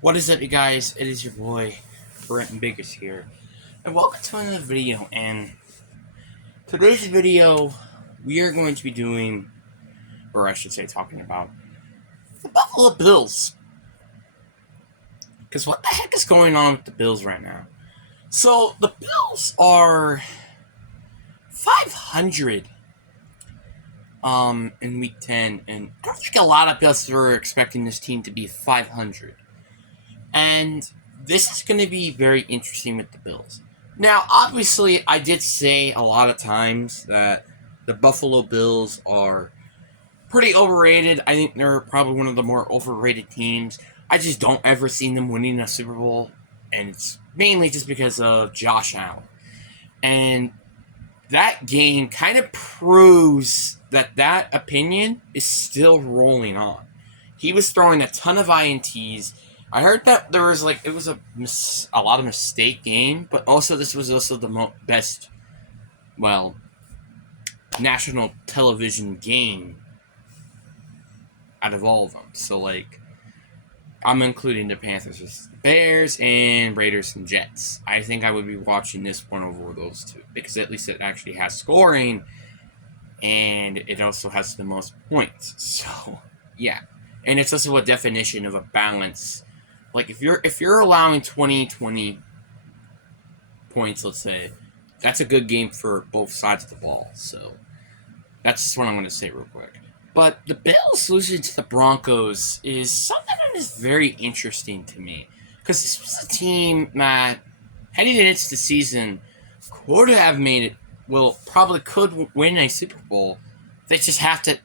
What is up, you guys? It is your boy, Brent Biggers here, and welcome to another video. And today's video, we are going to be doing, or I should say, talking about the Buffalo Bills. Because what the heck is going on with the Bills right now? So, the Bills are 500 in Week 10, and I don't think a lot of us were expecting this team to be 500. And this is going to be very interesting with the Bills. Now, obviously, I did say a lot of times that the Buffalo Bills are pretty overrated. I think they're probably one of the more overrated teams. I just don't ever see them winning a Super Bowl, and it's mainly just because of Josh Allen. And that game kind of proves that opinion is still rolling on. He was throwing a ton of INTs. I heard that there was it was a lot of mistake game, but also this was also the best, well, national television game out of all of them. So I'm including the Panthers versus the Bears and Raiders and Jets. I think I would be watching this one over those two because at least it actually has scoring and it also has the most points. So yeah, and it's also a definition of a balance. Like if you're allowing 20 points, let's say, that's a good game for both sides of the ball. So that's just what I'm going to say real quick. But the Bills losing to the Broncos is something that is very interesting to me because this was a team that heading into the season could have made it. Well, probably could win a Super Bowl. They just have to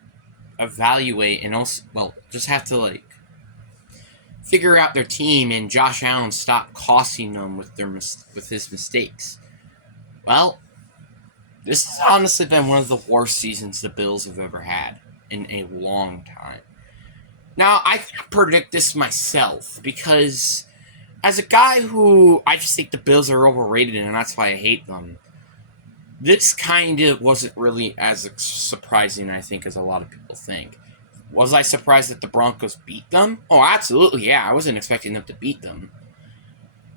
evaluate and also, just have to figure out their team and Josh Allen stop costing them with his mistakes. Well, this has honestly been one of the worst seasons the Bills have ever had in a long time. Now, I can predict this myself because as a guy who I just think the Bills are overrated and that's why I hate them, this kind of wasn't really as surprising, I think, as a lot of people think. Was I surprised that the Broncos beat them? Oh, absolutely, yeah. I wasn't expecting them to beat them.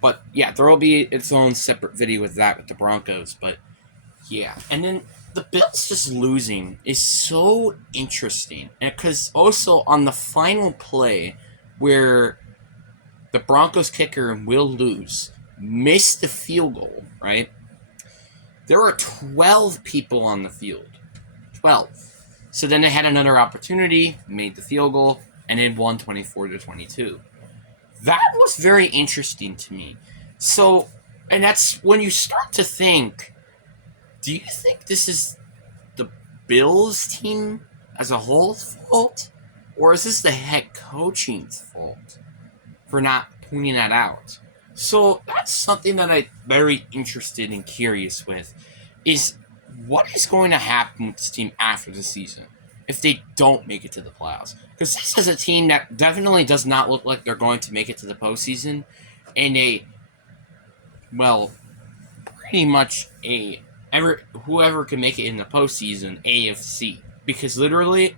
But yeah, there will be its own separate video with that with the Broncos. But yeah, and then the Bills just losing is so interesting because also on the final play where the Broncos kicker will lose, missed the field goal, right? There were 12 people on the field. 12. So then they had another opportunity, made the field goal, and it won 24-22. That was very interesting to me. So, and that's when you start to think, do you think this is the Bills team as a whole's fault? Or is this the head coaching's fault for not pointing that out? So that's something that I'm very interested and curious with is what is going to happen with this team after the season if they don't make it to the playoffs? Because this is a team that definitely does not look like they're going to make it to the postseason in pretty much whoever can make it in the postseason AFC. Because literally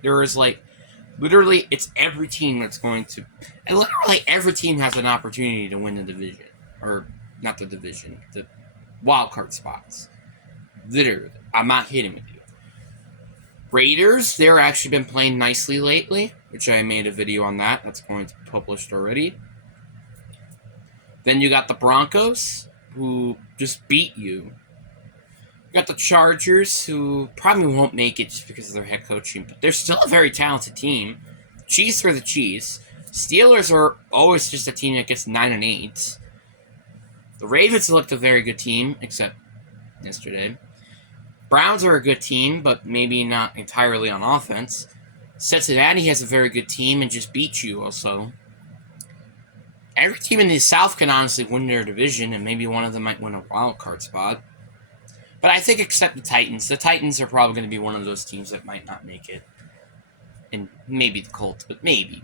it's every team that's going to, and literally every team has an opportunity to win the division, or not the division, the wild card spots. Literally, I'm not kidding with you. Raiders, they're actually been playing nicely lately, which I made a video on that. That's going to be published already. Then you got the Broncos, who just beat you. You got the Chargers, who probably won't make it just because of their head coaching, but they're still a very talented team. Chiefs are the Chiefs. Steelers are always just a team that gets 9-8. The Ravens looked a very good team, except yesterday. Browns are a good team, but maybe not entirely on offense. Cincinnati has a very good team and just beat you also. Every team in the South can honestly win their division, and maybe one of them might win a wild card spot. But I think except the Titans. The Titans are probably going to be one of those teams that might not make it. And maybe the Colts, but maybe.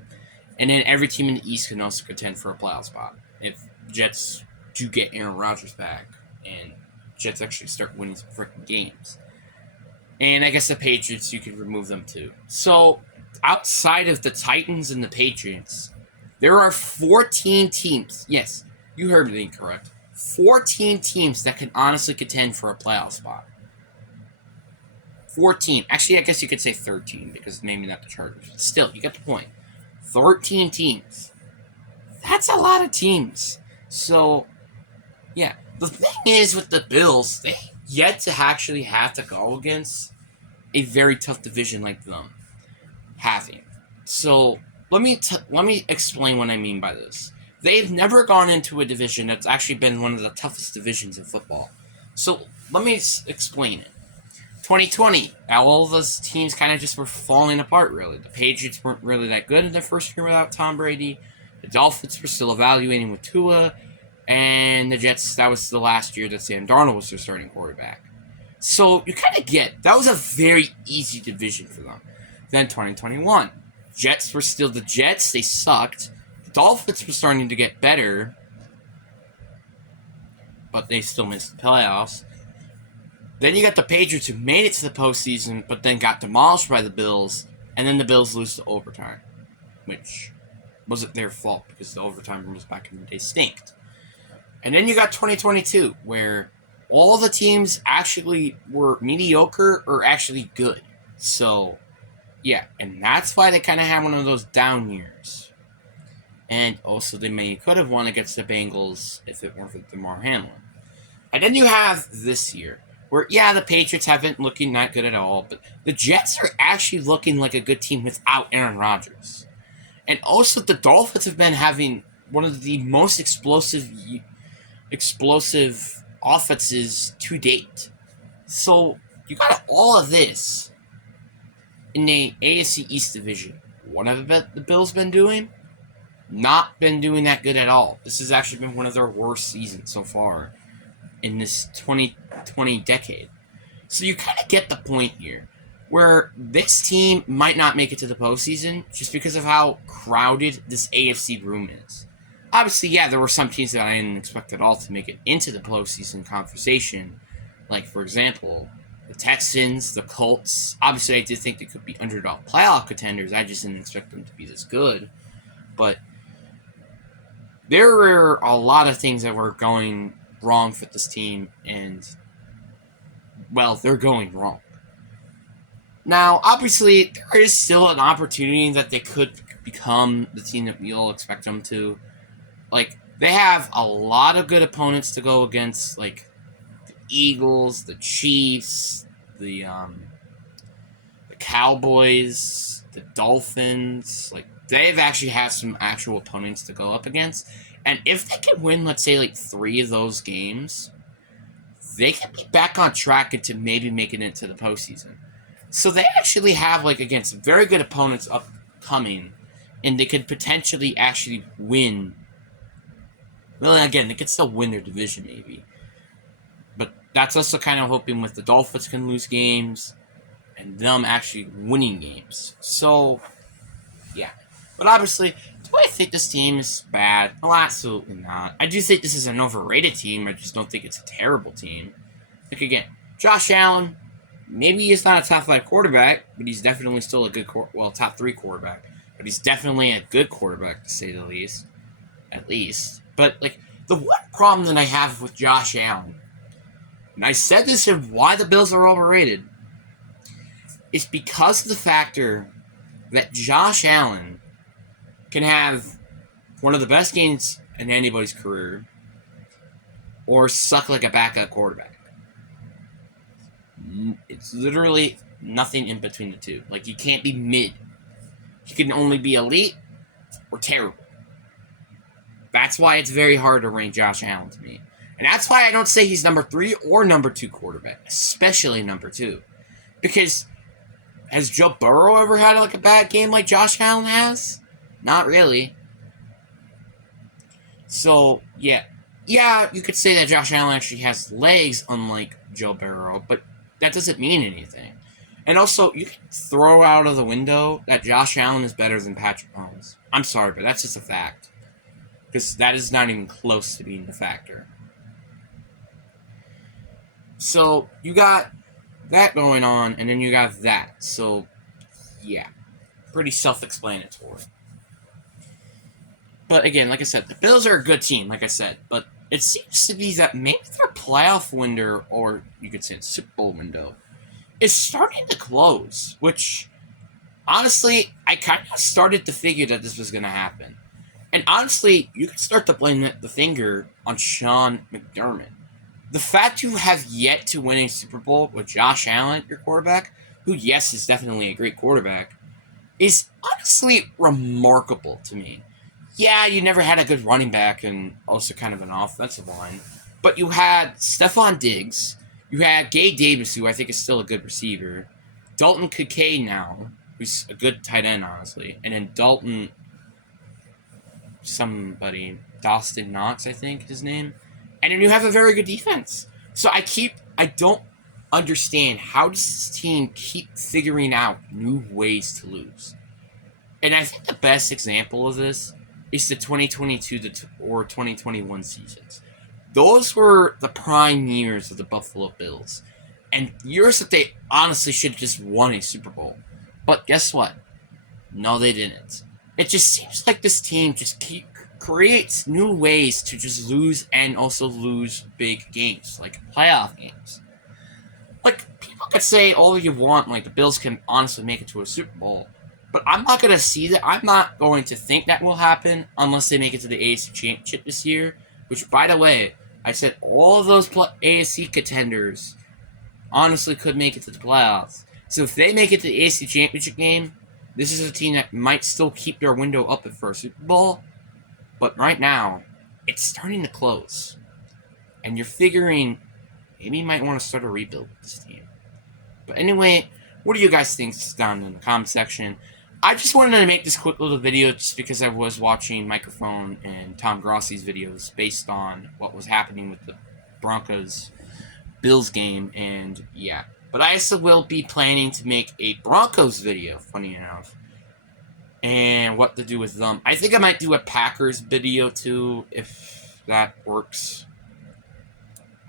And then every team in the East can also contend for a playoff spot if Jets do get Aaron Rodgers back and Jets actually start winning some freaking games. And I guess the Patriots, you could remove them too. So outside of the Titans and the Patriots, There are 14 teams. Yes, you heard me correct. 14 teams that can honestly contend for a playoff spot. 14. Actually, I guess you could say 13 because maybe not the Chargers. Still, you get the point. 13 teams. That's a lot of teams. So, yeah. The thing is with the Bills, they yet to actually have to go against a very tough division like them having. So, let me explain what I mean by this. They've never gone into a division that's actually been one of the toughest divisions in football. So, let me explain it. 2020, all those teams kind of just were falling apart, really. The Patriots weren't really that good in their first year without Tom Brady. The Dolphins were still evaluating with Tua. And the Jets, that was the last year that Sam Darnold was their starting quarterback. So you kind of get, that was a very easy division for them. Then 2021, Jets were still the Jets. They sucked. The Dolphins were starting to get better, but they still missed the playoffs. Then you got the Patriots who made it to the postseason, but then got demolished by the Bills, and then the Bills lose to overtime, which wasn't their fault because the overtime rules back in the day stinked. And then you got 2022, where all the teams actually were mediocre or actually good. So, yeah, and that's why they kind of had one of those down years. And also, they could have won against the Bengals if it weren't for DeMar Hamlin. And then you have this year, where, yeah, the Patriots haven't looking that good at all, but the Jets are actually looking like a good team without Aaron Rodgers. And also, the Dolphins have been having one of the most explosive offenses to date. So, you got all of this in the AFC East division. What have the Bills been doing? Not been doing that good at all. This has actually been one of their worst seasons so far in this 2020 decade. So you kind of get the point here, where this team might not make it to the postseason just because of how crowded this AFC room is. Obviously, yeah, there were some teams that I didn't expect at all to make it into the postseason conversation. Like, for example, the Texans, the Colts. Obviously, I did think they could be underdog playoff contenders. I just didn't expect them to be this good. But there were a lot of things that were going wrong for this team, and, well, they're going wrong. Now, obviously, there is still an opportunity that they could become the team that we all expect them to. Like, they have a lot of good opponents to go against, like the Eagles, the Chiefs, the Cowboys, the Dolphins. Like, they've actually had some actual opponents to go up against. And if they can win, let's say, like 3 of those games, they can be back on track into maybe making it to the postseason. So they actually have, like, against very good opponents upcoming, and they could potentially actually win. Well, again, they could still win their division, maybe. But that's also kind of hoping with the Dolphins can lose games, and them actually winning games. So, yeah. But obviously, do I think this team is bad? No, absolutely not. I do think this is an overrated team. I just don't think it's a terrible team. Like, again, Josh Allen, maybe he's not a top 5 quarterback, but he's definitely still a good, top 3 quarterback. But he's definitely a good quarterback, to say the least. At least. But, like, the one problem that I have with Josh Allen, and I said this in why the Bills are overrated, is because of the factor that Josh Allen can have one of the best games in anybody's career or suck like a backup quarterback. It's literally nothing in between the two. Like, you can't be mid. You can only be elite or terrible. That's why it's very hard to rank Josh Allen to me. And that's why I don't say he's number 3 or number 2 quarterback, especially number 2. Because has Joe Burrow ever had like a bad game like Josh Allen has? Not really. So, yeah. Yeah, you could say that Josh Allen actually has legs unlike Joe Burrow, but that doesn't mean anything. And also, you can throw out of the window that Josh Allen is better than Patrick Mahomes. I'm sorry, but that's just a fact. Because that is not even close to being the factor. So, you got that going on, and then you got that. So, yeah. Pretty self-explanatory. but again, like I said, the Bills are a good team, like I said, but it seems to be that maybe their playoff window, or you could say Super Bowl window, is starting to close, which, honestly, I kind of started to figure that this was going to happen. And honestly, you can start to blame the finger on Sean McDermott. The fact you have yet to win a Super Bowl with Josh Allen, your quarterback, who, yes, is definitely a great quarterback, is honestly remarkable to me. Yeah, you never had a good running back and also kind of an offensive line, but you had Stephon Diggs, you had Gabe Davis, who I think is still a good receiver, Dalton Kincaid now, who's a good tight end, honestly, and then Dalton somebody, Dawson Knox, I think his name, and then you have a very good defense. So I don't understand how does this team keep figuring out new ways to lose. And I think the best example of this is the 2022 or 2021 seasons. Those were the prime years of the Buffalo Bills, and years that they honestly should have just won a Super Bowl. But guess what? No, they didn't. It just seems like this team just creates new ways to just lose and also lose big games, like playoff games. Like, people could say all you want, like, the Bills can honestly make it to a Super Bowl, but I'm not going to see that. I'm not going to think that will happen unless they make it to the AFC Championship this year, which, by the way, I said all of those AFC contenders honestly could make it to the playoffs. So if they make it to the AFC Championship game, this is a team that might still keep their window open for a Super Bowl, but right now, it's starting to close. And you're figuring maybe you might want to start a rebuild with this team. But anyway, what do you guys think down in the comment section? I just wanted to make this quick little video just because I was watching Microphone and Tom Grossi's videos based on what was happening with the Broncos-Bills game, and yeah. But I also will be planning to make a Broncos video, funny enough, and what to do with them. I think I might do a Packers video too, if that works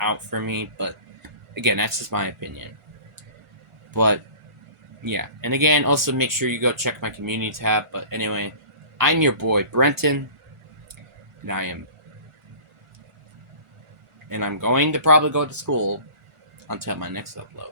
out for me, but again, that's just my opinion. But yeah, and again, also make sure you go check my community tab. But anyway, I'm your boy Brenton, and I'm going to probably go to school until my next upload.